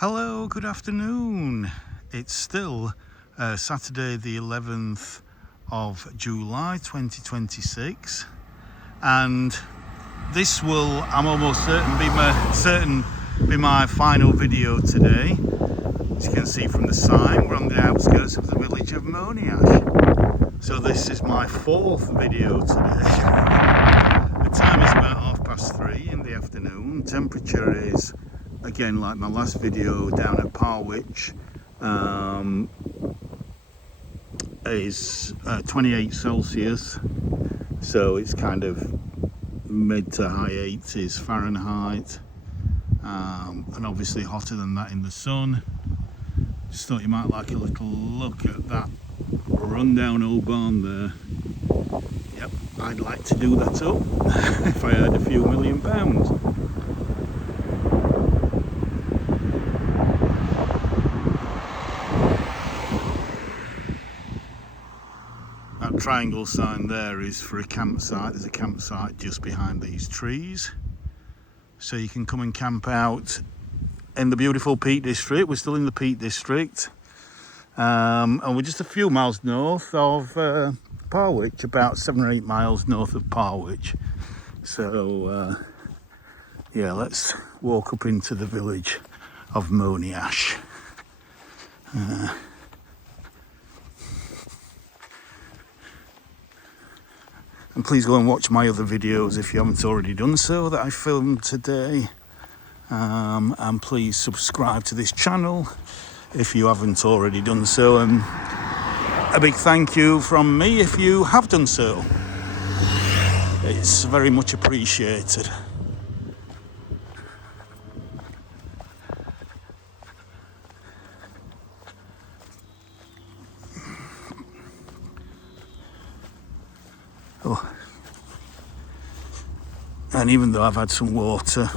Hello, good afternoon. It's still Saturday the 11th of July 2026, and this will, I'm almost certain, be my final video today. As you can see from the sign, we're on the outskirts of the village of Monyash. So this is my fourth video today. The time is about 3:30 in the afternoon. Temperature is, again, like my last video down at Parwich, is 28 Celsius, so it's kind of mid to high 80s Fahrenheit, and obviously hotter than that in the sun. Just thought you might like a little look at that rundown old barn there. Yep, I'd like to do that up if I had a few £1,000,000. That triangle sign there is for a campsite. There's a campsite just behind these trees, so you can come and camp out in the beautiful Peak District. We're still in the Peak District, and we're just a few miles north of Parwich, about 7 or 8 miles north of Parwich. So yeah, let's walk up into the village of Monyash. And please go and watch my other videos if you haven't already done so that I filmed today. And please subscribe to this channel if you haven't already done so. And a big thank you from me if you have done so. It's very much appreciated. Oh. And even though I've had some water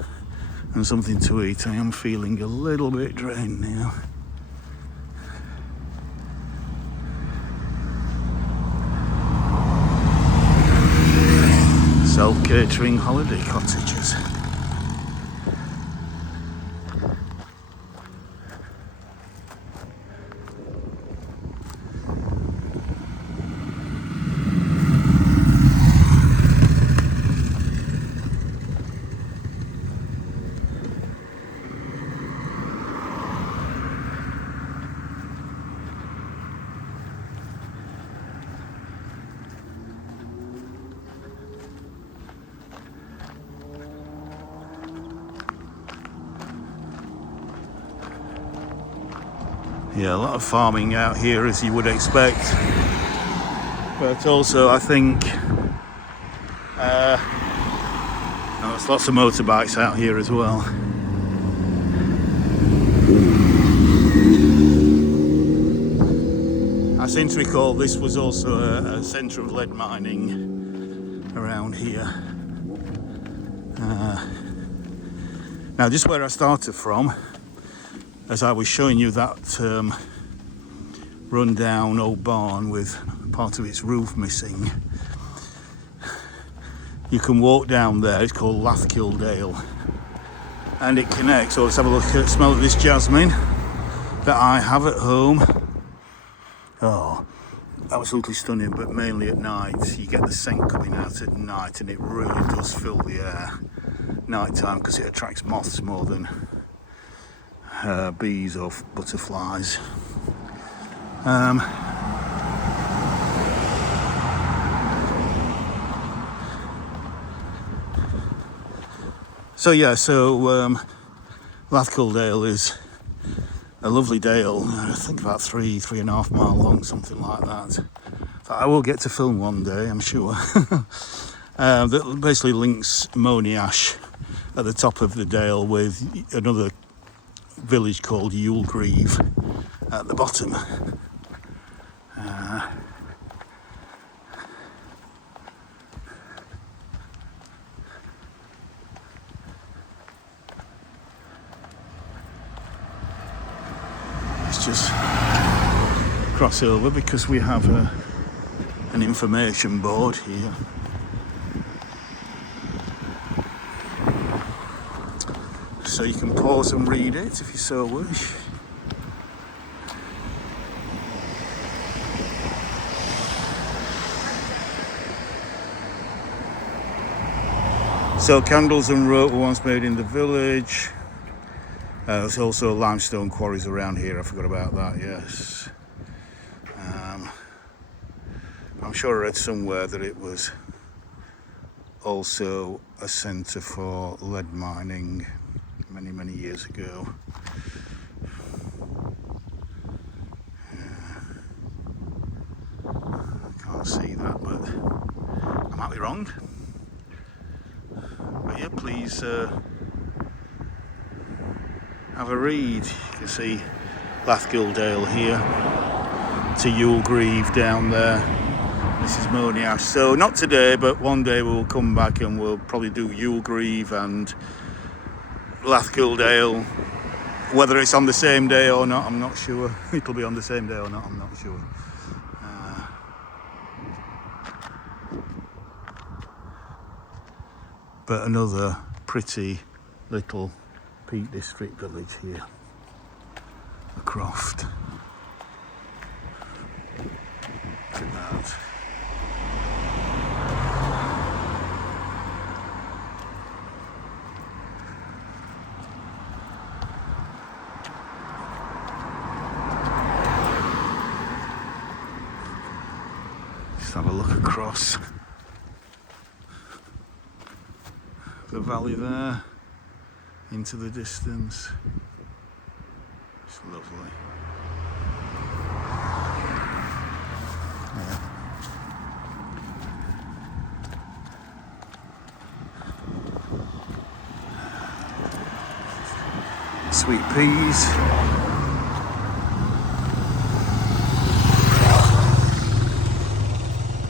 and something to eat, I am feeling a little bit drained now. Self-catering holiday cottages. Yeah, a lot of farming out here, as you would expect, but also I think there's lots of motorbikes out here as well. I seem to recall this was also a centre of lead mining around here. Now, just where I started from, as I was showing you that run-down old barn with part of its roof missing, you can walk down there. It's called Lathkildale, and it connects. So let's have a look at, smell of this jasmine that I have at home. Oh, absolutely stunning, but mainly at night. You get the scent coming out at night, and it really does fill the air night time because it attracts moths more than bees or butterflies. Lathkildale is a lovely dale. I think about 3.5 mile long, something like that. I will get to film one day, I'm sure. That basically links Monyash at the top of the dale with another village called Yulegrieve at the bottom. Let's just cross over because we have an information board here. so you can pause and read it if you so wish. So candles and rope were once made in the village. There's also limestone quarries around here, I forgot about that, yes. I'm sure I read somewhere that it was also a centre for lead mining many, many years ago. I can't see that, but I might be wrong. But yeah, please have a read. You can see Lathgildale here to Yulegreave down there. This is Monyash. So not today, but one day we'll come back and we'll probably do Yulegreave and Lathgildale. Whether it's on the same day or not, I'm not sure. It'll be on the same day or not, I'm not sure. But another pretty little Peak District village here. A croft. Look at that. Just have a look across the valley there into the distance. It's lovely. Yeah. Sweet peas.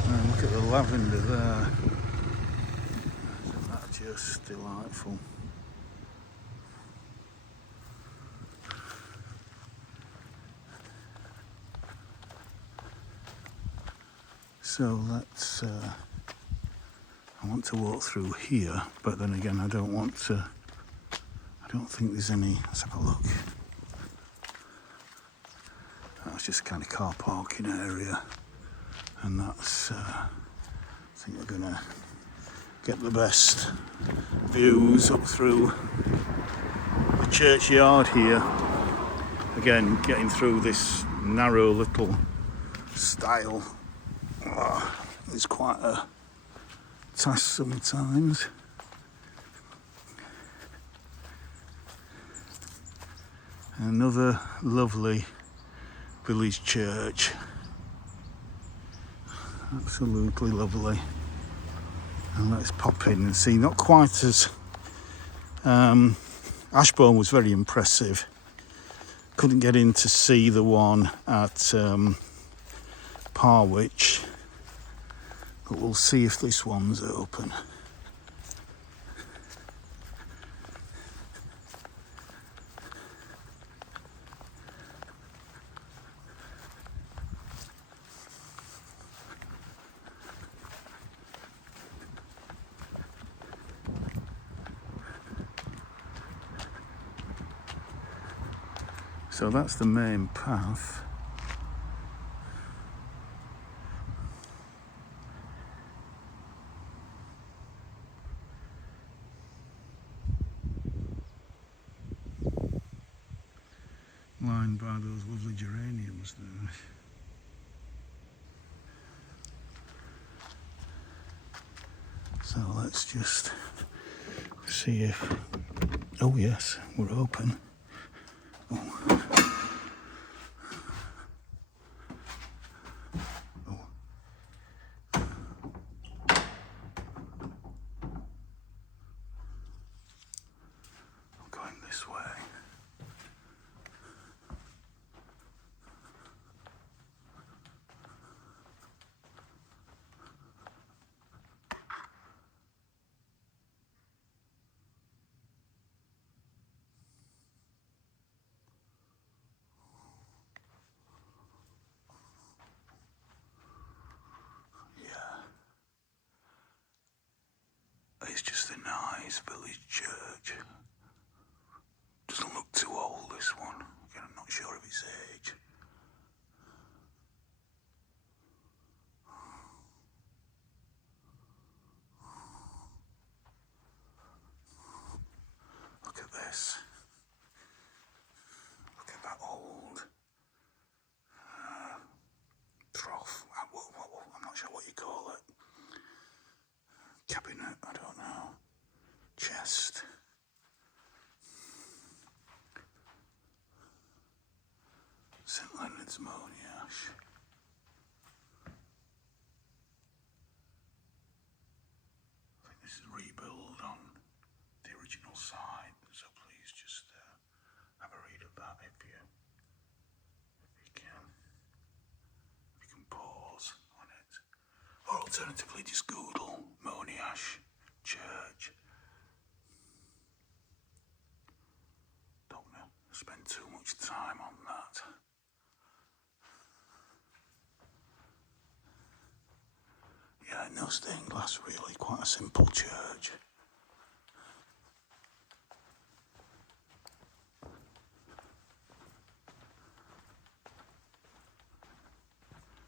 And look at the lavender there. Isn't that just delightful? So let's, I want to walk through here, but then again I don't want to, I don't think there's any, let's have a look. That's just kind of car parking area, and that's, I think we're gonna get the best views up through the churchyard here. Again, getting through this narrow little stile. It's quite a task sometimes. Another lovely village church. Absolutely lovely. And let's pop in and see. Not quite as Ashbourne was very impressive. Couldn't get in to see the one at Parwich, but we'll see if this one's open. So that's the main path. Lined by those lovely geraniums there. So let's just see if, oh yes, we're open. Oh. Going this way. cabinet, I don't know, chest. St Leonard's Monyash. I think this is rebuild on the original site, so please just have a read of that if you can. You can pause on it, or alternatively just Google Monyash Church. Don't want to spend too much time on that. Yeah, no stained glass really, quite a simple church.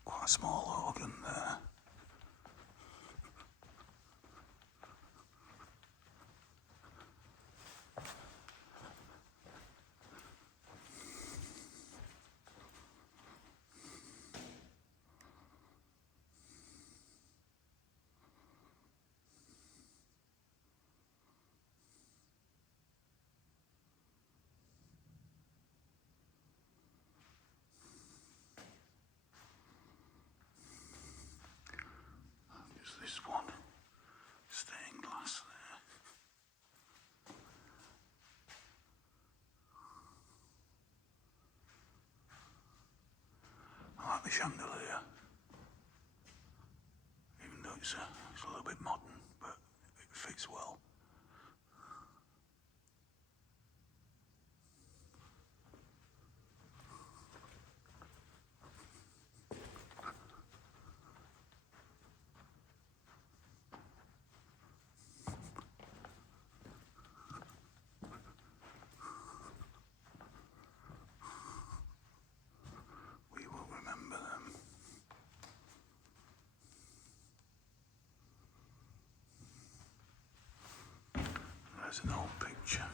Quite a small organ there. Just this one, stained glass there. I like the chandelier, even though it's a little bit modern, but it fits well. We will remember them. There's an old picture.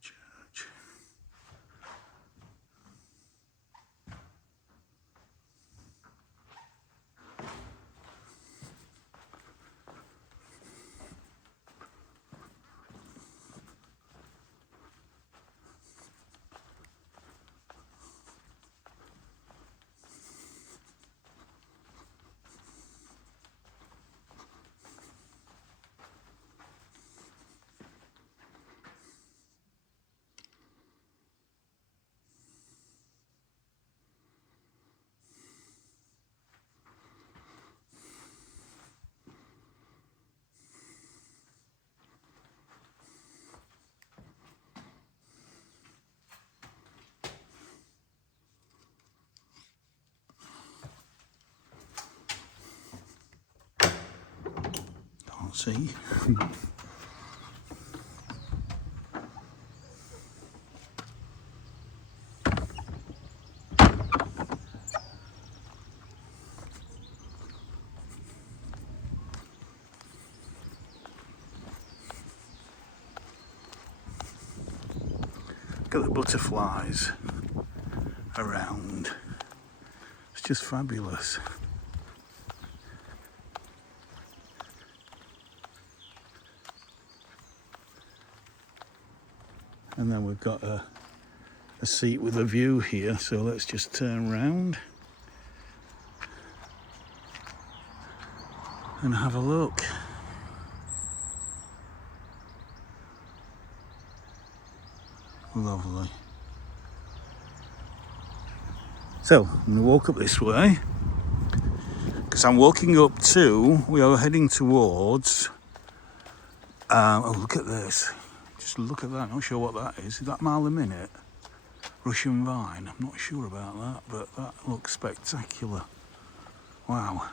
The church. Can't see. Look at the butterflies around. It's just fabulous. And then we've got a seat with a view here, so let's just turn round and have a look. Lovely. So I'm going to walk up this way because I'm walking up to, we are heading towards, oh look at this, just look at that, I'm not sure what that is that mile a minute? Russian vine, I'm not sure about that, but that looks spectacular. Wow.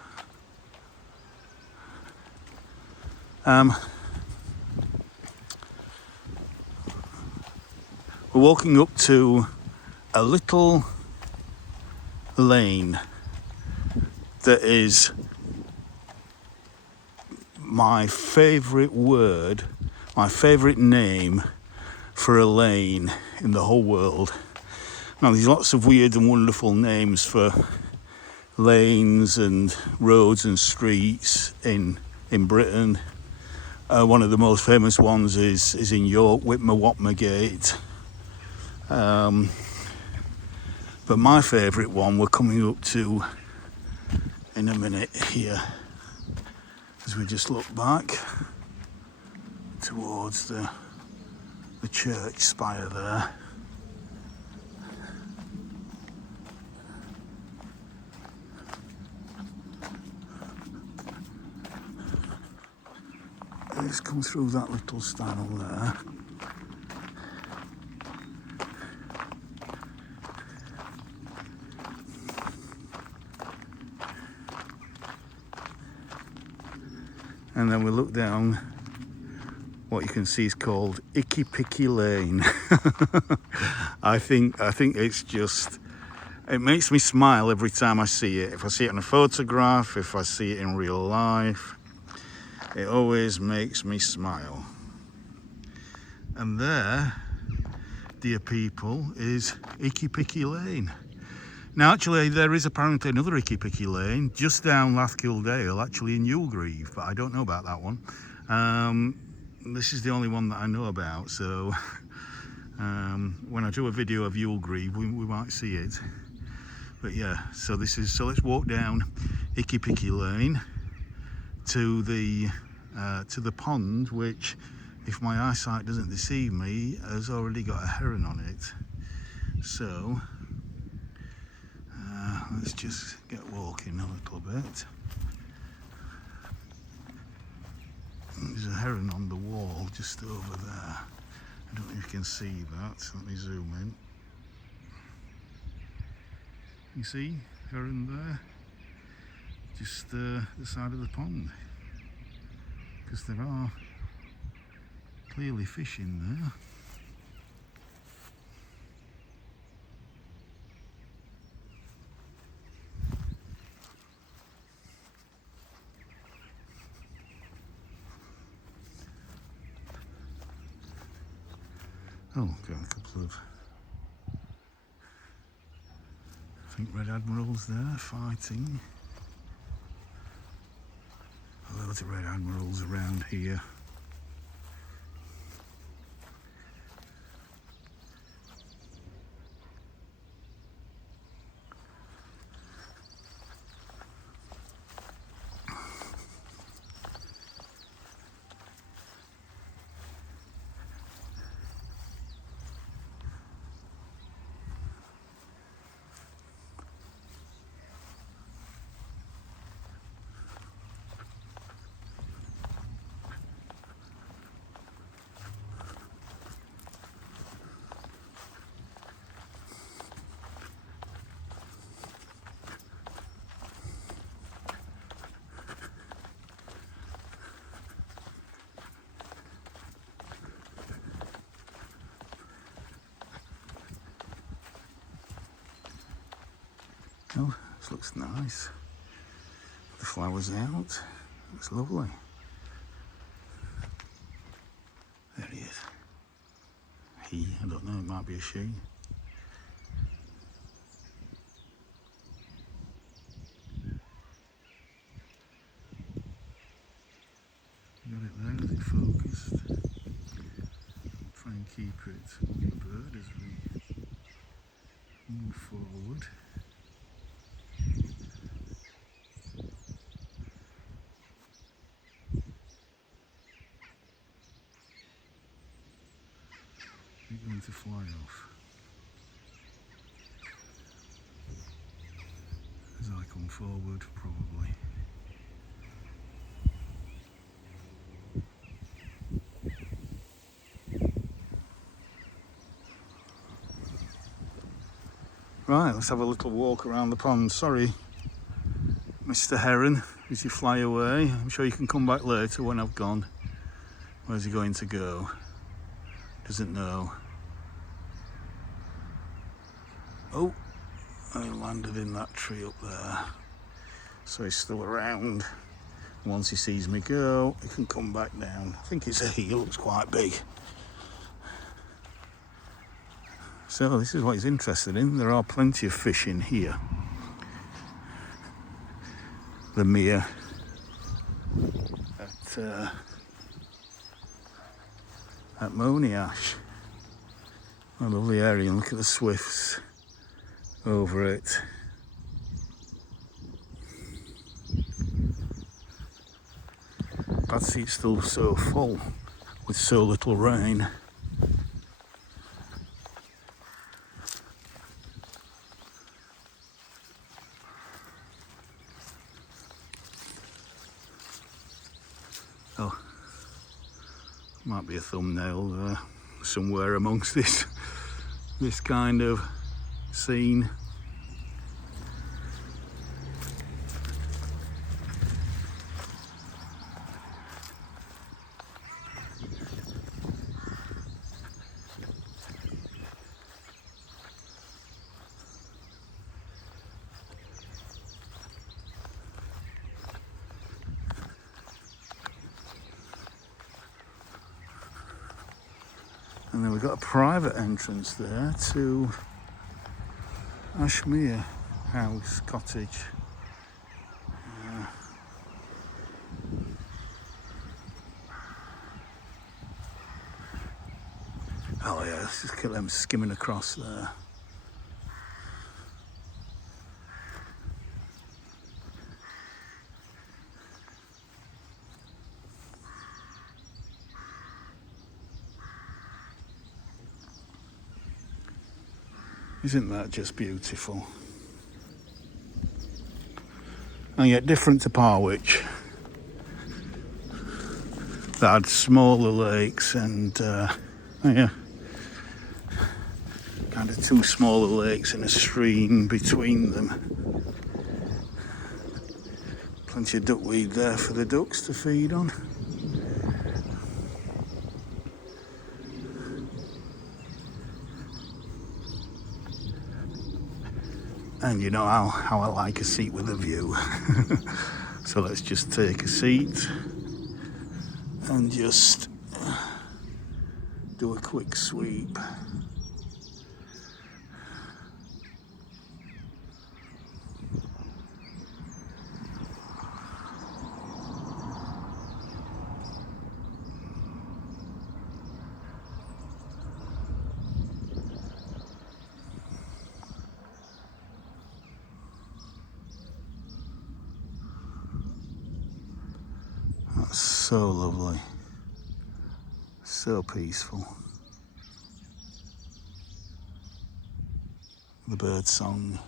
We're walking up to a little lane that is my favourite word, my favourite name for a lane in the whole world. Now there's lots of weird and wonderful names for lanes and roads and streets in Britain. One of the most famous ones is in York, Whitmer Gate. But my favourite one we're coming up to in a minute here, as we just look back towards the church spire there. Let's come through that little stile there. And then we look down, what you can see is called Icky Picky Lane. I think it's just, it makes me smile every time I see it. If I see it in a photograph, if I see it in real life, it always makes me smile. And there, dear people, is Icky Picky Lane. Now actually there is apparently another Icky Picky Lane just down Lathkildale, actually in Newgreave, but I don't know about that one. This is the only one that I know about, so when I do a video of Newgreave we might see it. But yeah, so let's walk down Icky Picky Lane to the pond, which, if my eyesight doesn't deceive me, has already got a heron on it. So let's just get walking a little bit. There's a heron on the wall just over there. I don't know if you can see that. Let me zoom in. You see heron there? Just the side of the pond. Because there are clearly fish in there. Oh, got a couple of, I think, red admirals there fighting. Loads of red admirals around here. Oh, this looks nice. The flowers out. Looks lovely. There he is. He, I don't know, it might be a she. Got it there, is it focused? Try and keep it on the bird as we move forward. They're going to fly off as I come forward, probably. Right, let's have a little walk around the pond. Sorry, Mr. Heron, as you fly away. I'm sure you can come back later when I've gone. Where's he going to go? Doesn't know. Oh, I landed in that tree up there. So he's still around. Once he sees me go, he can come back down. I think it's a he, looks quite big. So this is what he's interested in. There are plenty of fish in here. the mere at Monyash. A lovely area, and look at the swifts over it. Glad to see it's still so full with so little rain. Oh, might be a thumbnail somewhere amongst this kind of scene. And then we've got a private entrance there to Ashmere House Cottage. Oh yeah, let's just get them skimming across there. Isn't that just beautiful? And yet different to Parwich, that had smaller lakes and oh yeah, kind of two smaller lakes and a stream between them. Plenty of duckweed there for the ducks to feed on. And you know how I like a seat with a view. So let's just take a seat and just do a quick sweep. That's so lovely, so peaceful. The bird song.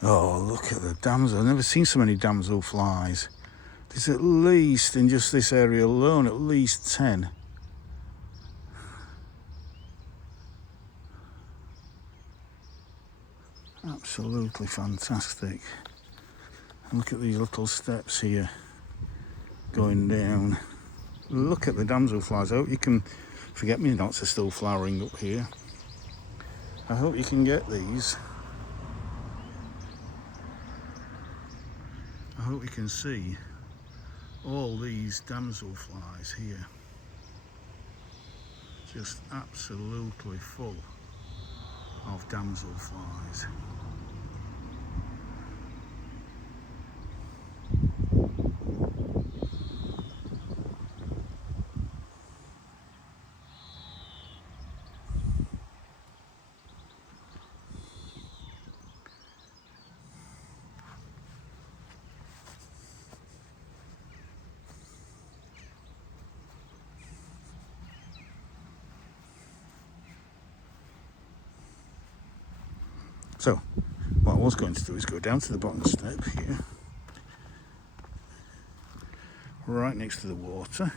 Oh, look at the damsel. I've never seen so many damselflies. There's at least, in just this area alone, at least 10. Absolutely fantastic. And look at these little steps here going down. Look at the damselflies. I hope you can, forget-me-nots are still flowering up here. I hope you can get these. I hope you can see all these damselflies here. Just absolutely full of damselflies. So, what I was going to do is go down to the bottom step here, right next to the water.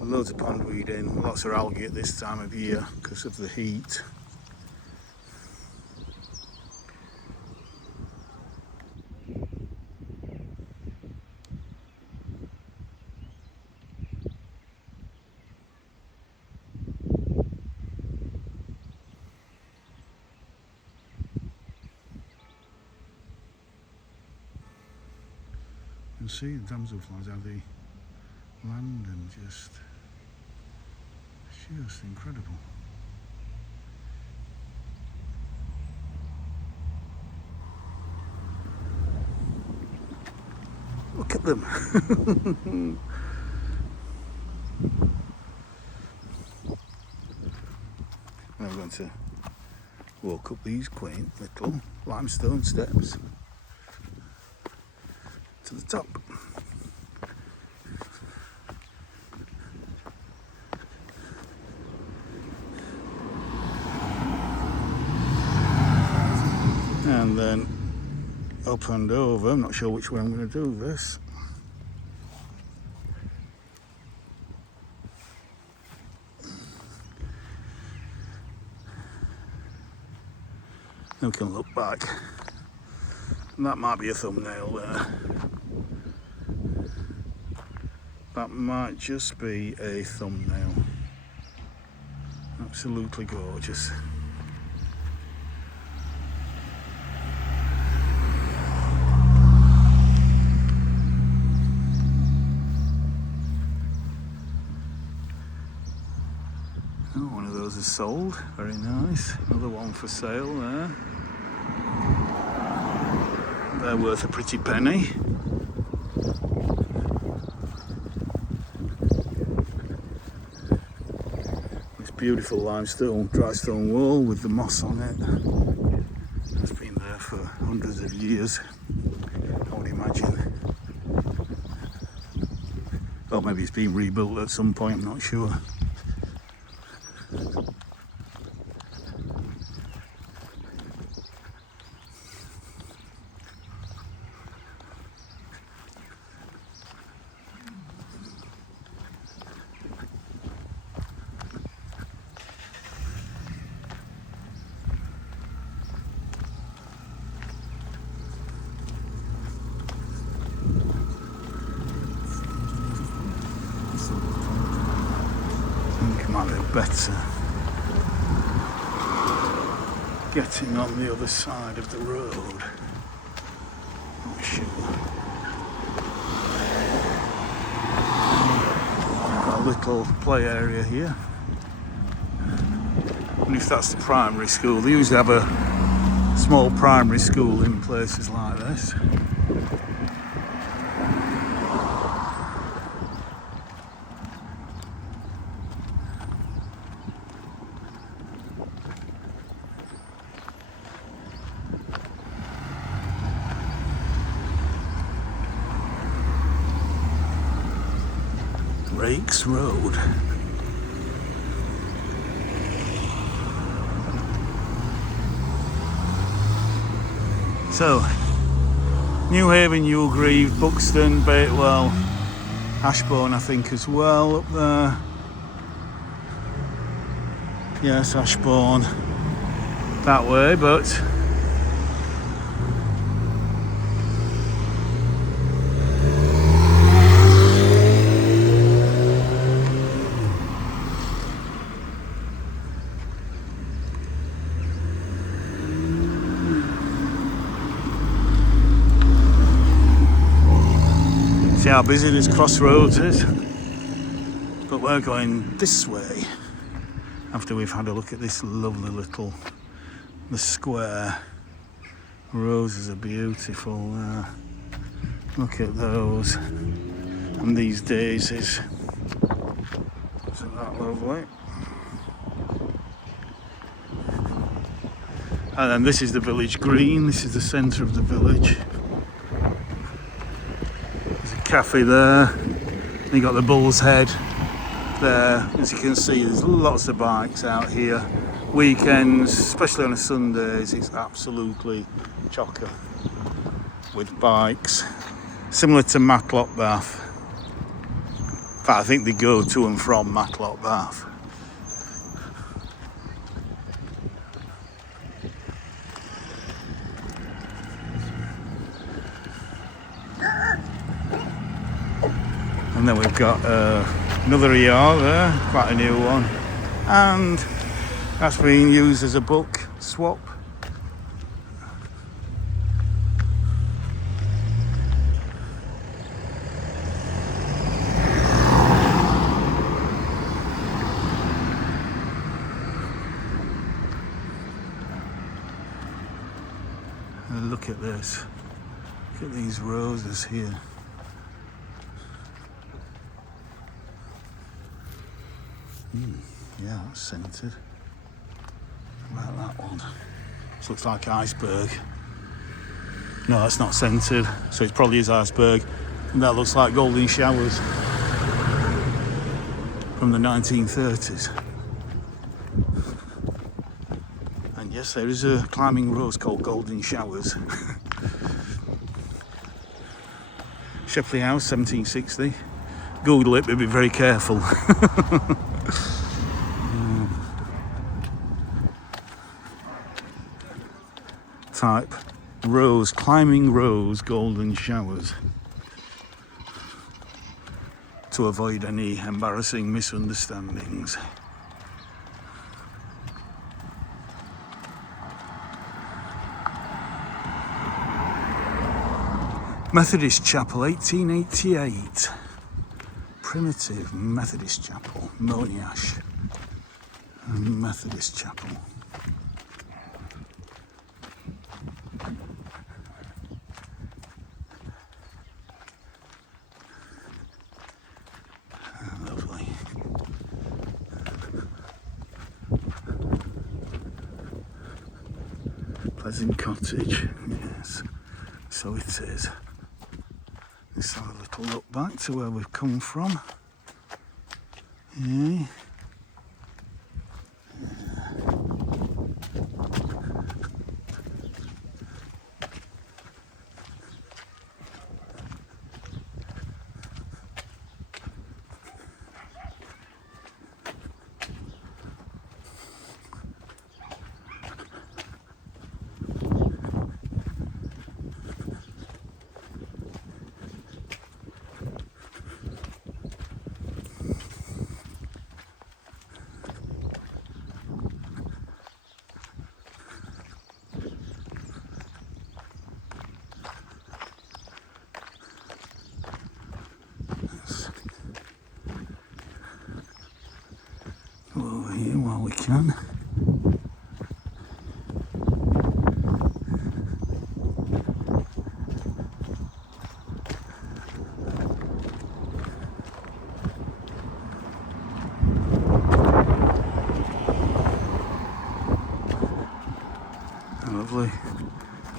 Loads of pondweed in, lots of algae at this time of year because of the heat. can see the damselflies, how they land, and just incredible. Look at them. I'm going to walk up these quaint little limestone steps to the top. And then up and over. I'm not sure which way I'm going to do this. We can look back. And that might be a thumbnail there. That might just be a thumbnail. Absolutely gorgeous. Oh, one of those is sold. Very nice. Another one for sale there. They're worth a pretty penny. This beautiful limestone, dry stone wall with the moss on it. It's been there for hundreds of years, I would imagine. Or maybe it's been rebuilt at some point, I'm not sure. Might be better getting on the other side of the road. Not sure. Got a little play area here. And if that's the primary school, they usually have a small primary school in places like this. Rakes Road. So, Newhaven, Newgreave, Buxton, Batewell, Ashbourne I think as well up there. Yes, Ashbourne that way, but see how busy this crossroads is. But we're going this way after we've had a look at this lovely little, the square. Roses are beautiful. Look at those. And these daisies. Isn't that lovely? And then this is the village green. This is the centre of the village. Cafe there. You got the Bull's Head there. As you can see, there's lots of bikes out here. Weekends, especially on a Sundays, it's absolutely chocker with bikes. Similar to Matlock Bath. In fact, I think they go to and from Matlock Bath. And then we've got another ER there, quite a new one, and that's being used as a book swap. look at this. Look at these roses here. Yeah, that's scented. What about that one? This looks like iceberg. No, that's not scented, so it probably is iceberg. And that looks like golden showers from the 1930s. And yes, there is a climbing rose called Golden Showers. Shepley House, 1760. Google it, but be very careful. Type rose, climbing rose, golden showers, to avoid any embarrassing misunderstandings. Methodist Chapel, 1888. Primitive Methodist Chapel, Monyash. Methodist Chapel. Lovely. Pleasant Cottage, yes, so it is. Let's have a little look back to where we've come from. Yeah. Over here while we can. A lovely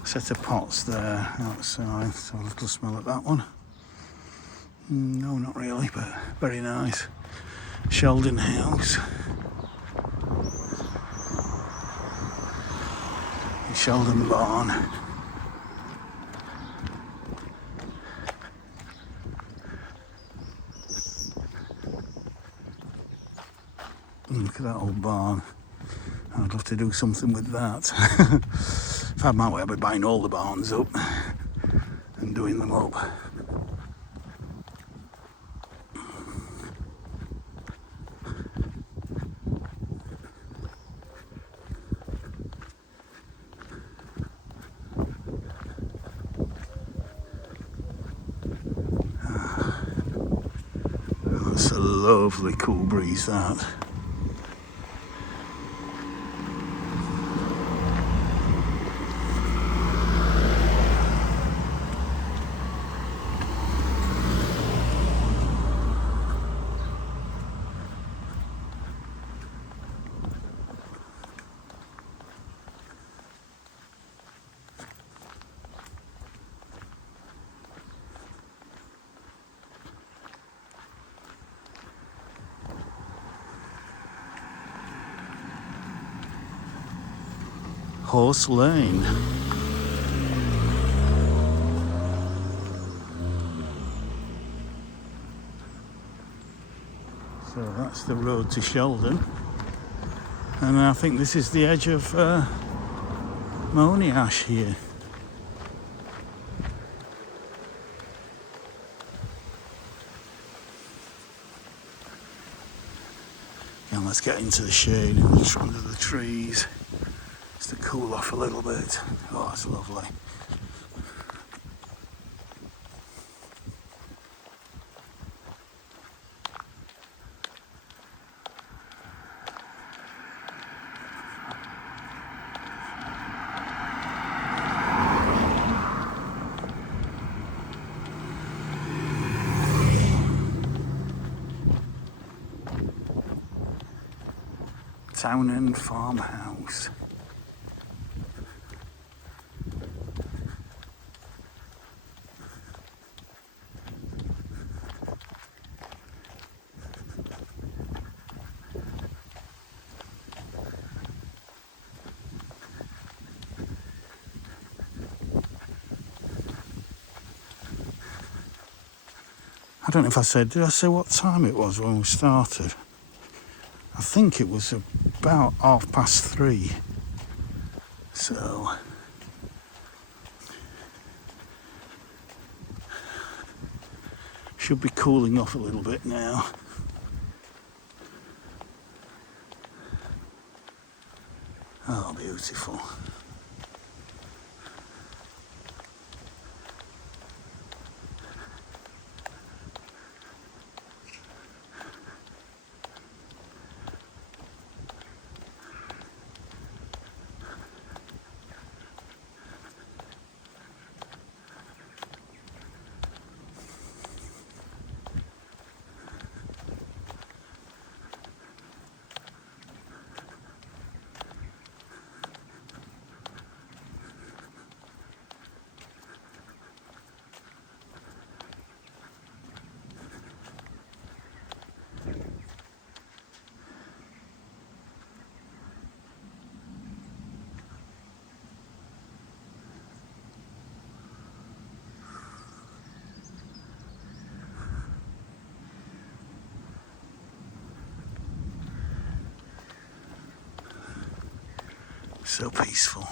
set of pots there outside. So a little smell at that one. No, not really, but very nice. Sheldon House. Sheldon Barn. Look at that old barn. I'd love to do something with that. If I had my way, I'd be buying all the barns up and doing them up. That's a lovely cool breeze, that. Horse Lane. So that's the road to Sheldon, and I think this is the edge of Monyash here. And let's get into the shade under the trees. To cool off a little bit. Oh, it's lovely. Town End Farmhouse. I don't know if I said, did I say what time it was when we started? I think it was about 3:30. So should be cooling off a little bit now. Oh, beautiful. So peaceful.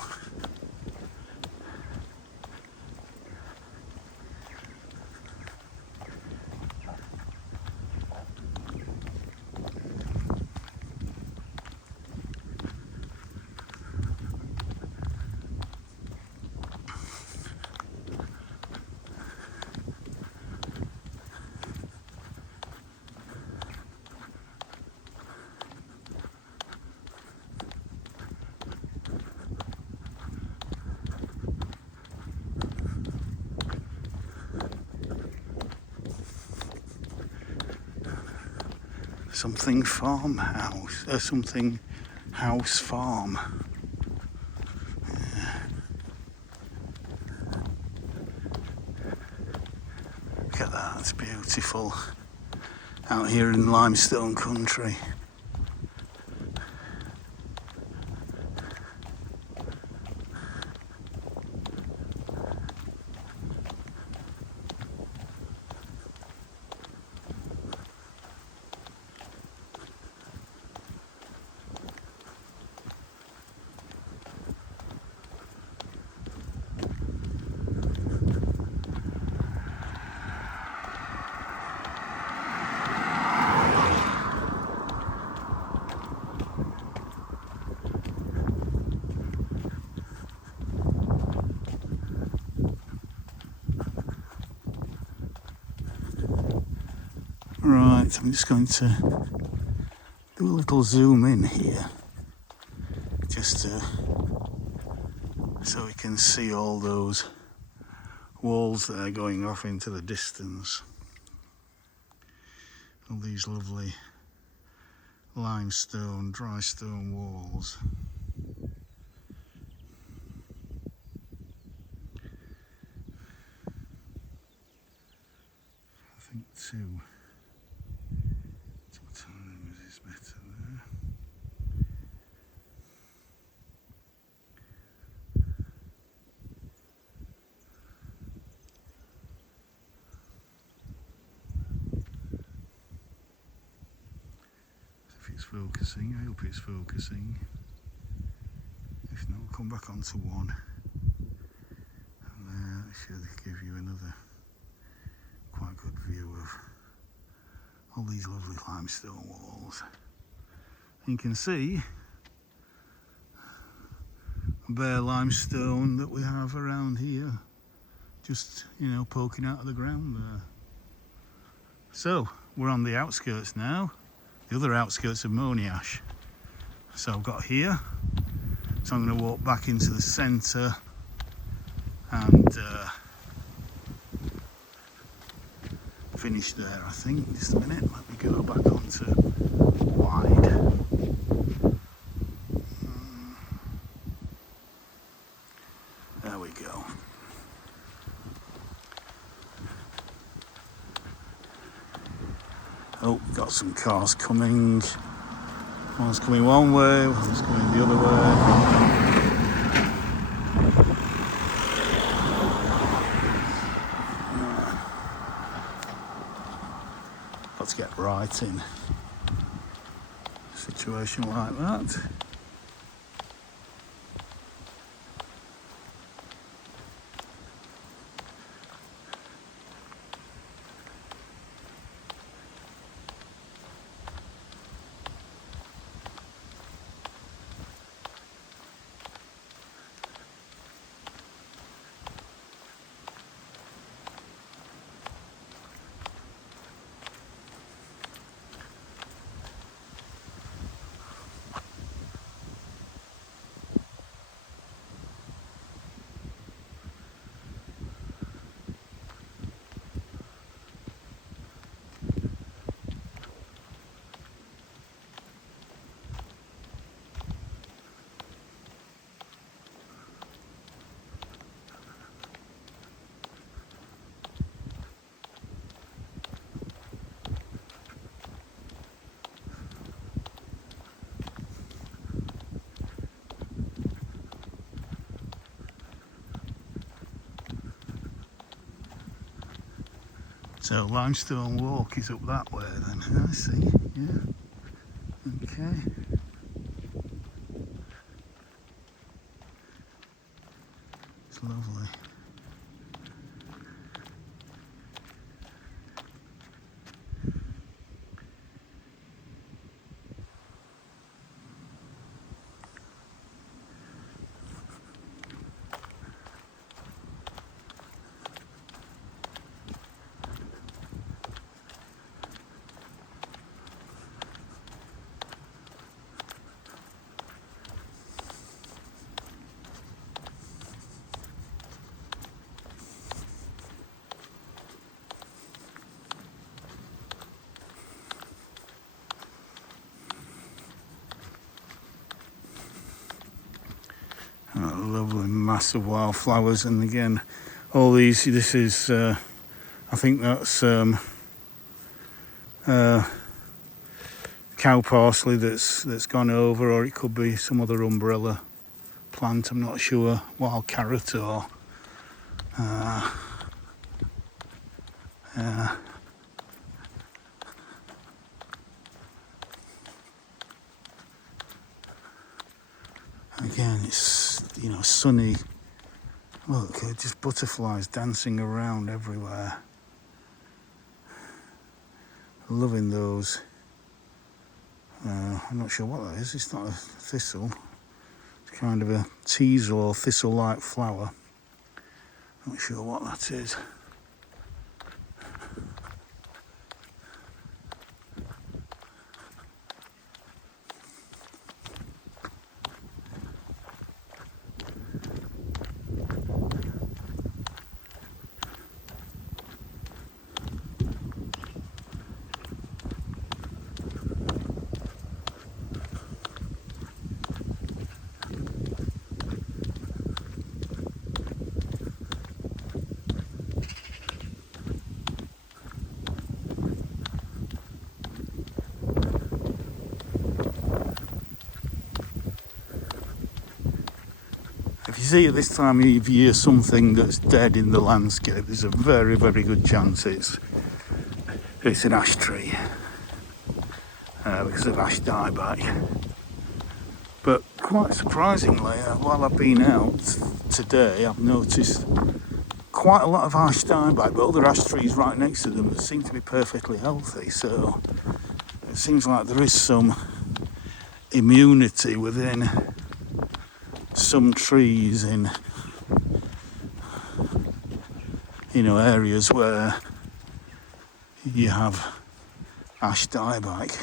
Something farmhouse, something house farm. Yeah. Look at that, it's beautiful. Out here in limestone country. Right, I'm just going to do a little zoom in here, just so we can see all those walls that are going off into the distance. All these lovely limestone, dry stone walls. I think two times is better there. If it's focusing, I hope it's focusing. If not, we'll come back onto one, and that should give you another quite good view of all these lovely limestone walls. You can see bare limestone that we have around here, just, you know, poking out of the ground there. So we're on the outskirts now, the other outskirts of Monyash. So I've got here, so I'm going to walk back into the centre and finish there, I think. Just a minute, let me go back onto wide. Oh, we've got some cars coming. One's coming one way, one's coming the other way. Got to get right in a situation like that. So Limestone Walk is up that way then, I see, yeah, okay. It's lovely. Lovely massive wildflowers, and again all these, this is I think that's cow parsley that's gone over, or it could be some other umbrella plant, I'm not sure, wild carrot or again it's, you know, sunny. Look, just butterflies dancing around everywhere. Loving those. I'm not sure what that is. It's not a thistle. It's kind of a teasel or thistle-like flower. Not sure what that is. If you see at this time of year something that's dead in the landscape, there's a very, very good chance it's an ash tree because of ash dieback. But quite surprisingly, while I've been out today, I've noticed quite a lot of ash dieback, but other ash trees right next to them that seem to be perfectly healthy. So it seems like there is some immunity within some trees in, you know, areas where you have ash dieback.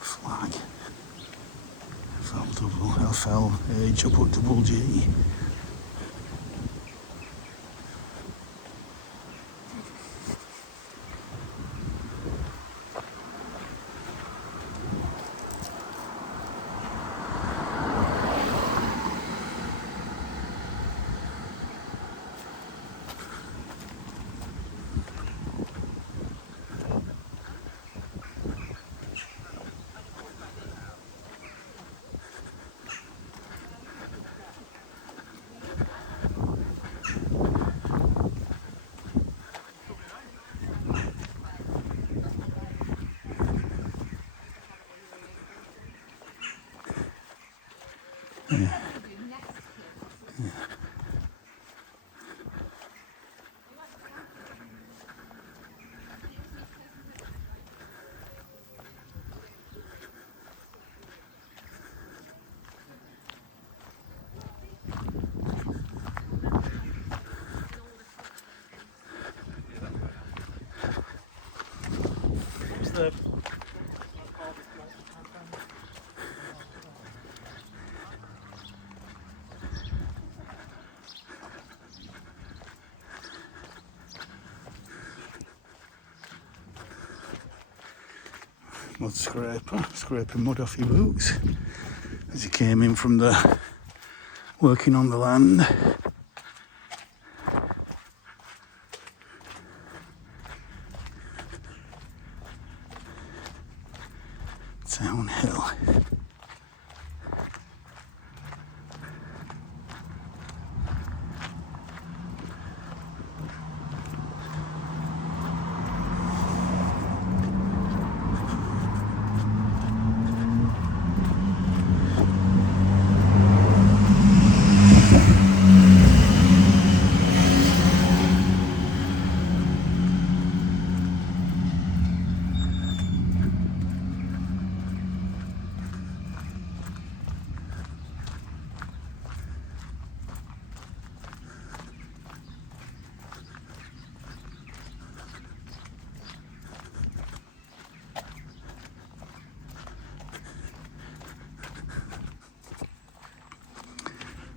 Flag. Felt lovely. double FL H up double G. Yeah. Mud scraper, scraping mud off your boots as you came in from the working on the land. Town Hill.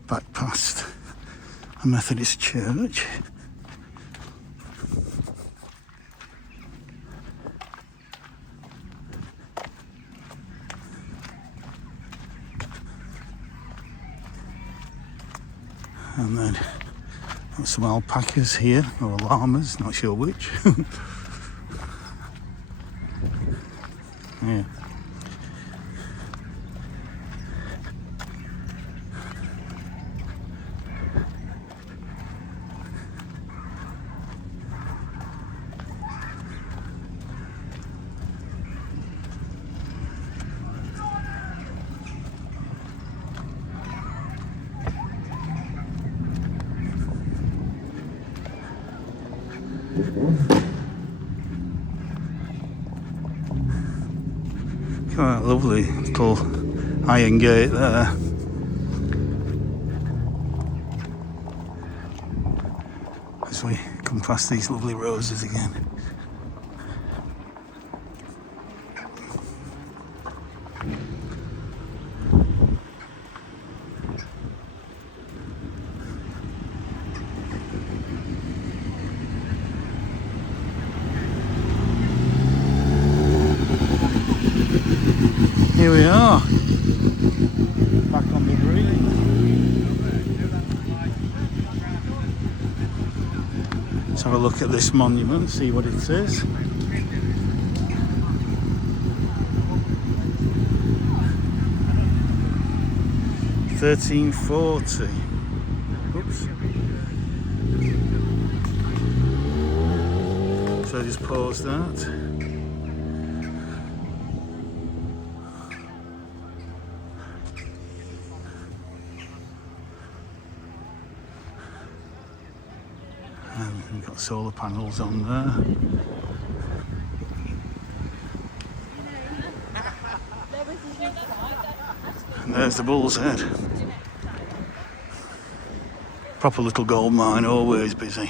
Back past a Methodist church. And then got some alpacas here, or llamas, not sure which. Yeah. Quite a lovely little iron gate there. As we come past these lovely roses again. Here we are, back on the green. Let's have a look at this monument, see what it says. $13.40. Oops. So I just pause that. We've got solar panels on there. And there's the Bull's Head. Proper little gold mine, always busy.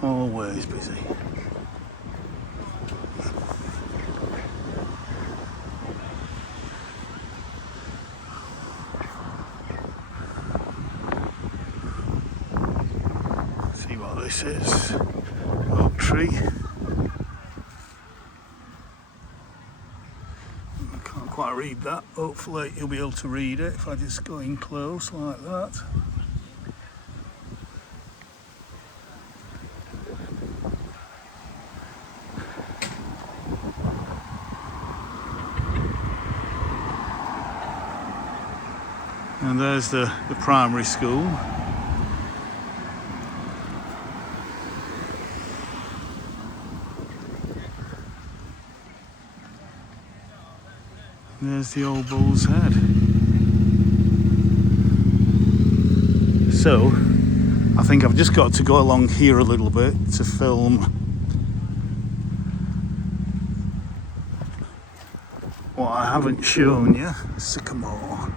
Always busy. this is. Oak tree. I can't quite read that. Hopefully you'll be able to read it if I just go in close like that. And there's the primary school. There's the old Bull's Head. So, I think I've just got to go along here a little bit to film what I haven't shown you, Sycamore.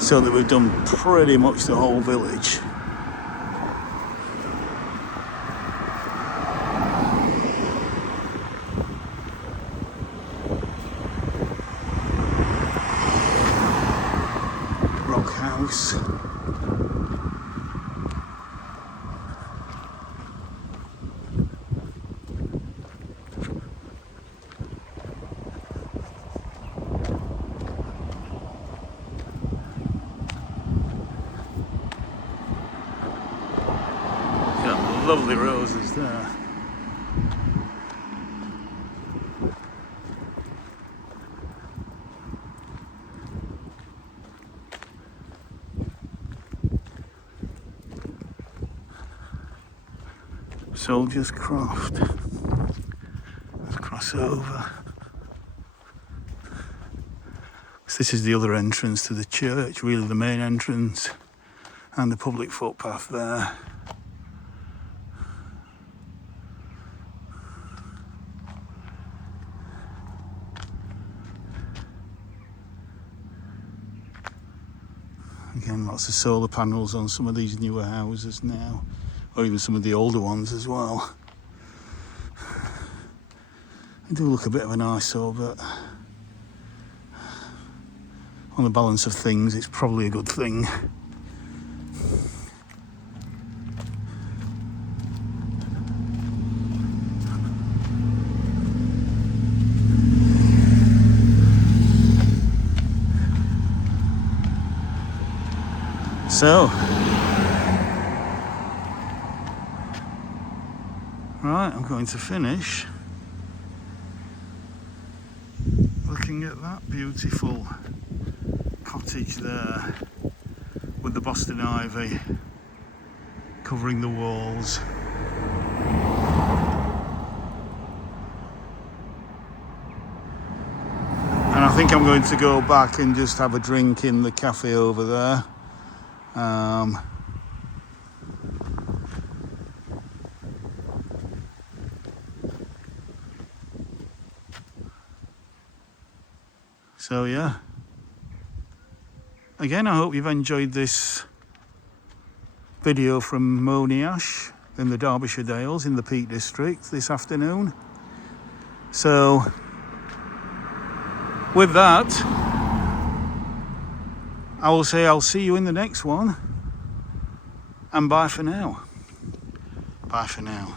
So that we've done pretty much the whole village. Rock house. Lovely roses there. Soldier's Croft. Let's cross over. So this is the other entrance to the church, really the main entrance, and the public footpath there. Again, lots of solar panels on some of these newer houses now, or even some of the older ones as well. They do look a bit of an eyesore, but on the balance of things, it's probably a good thing. So, right, I'm going to finish looking at that beautiful cottage there with the Boston ivy covering the walls. And I think I'm going to go back and just have a drink in the cafe over there. So yeah, again, I hope you've enjoyed this video from Monyash in the Derbyshire Dales in the Peak District this afternoon. So with that, I will say I'll see you in the next one, and bye for now. Bye for now.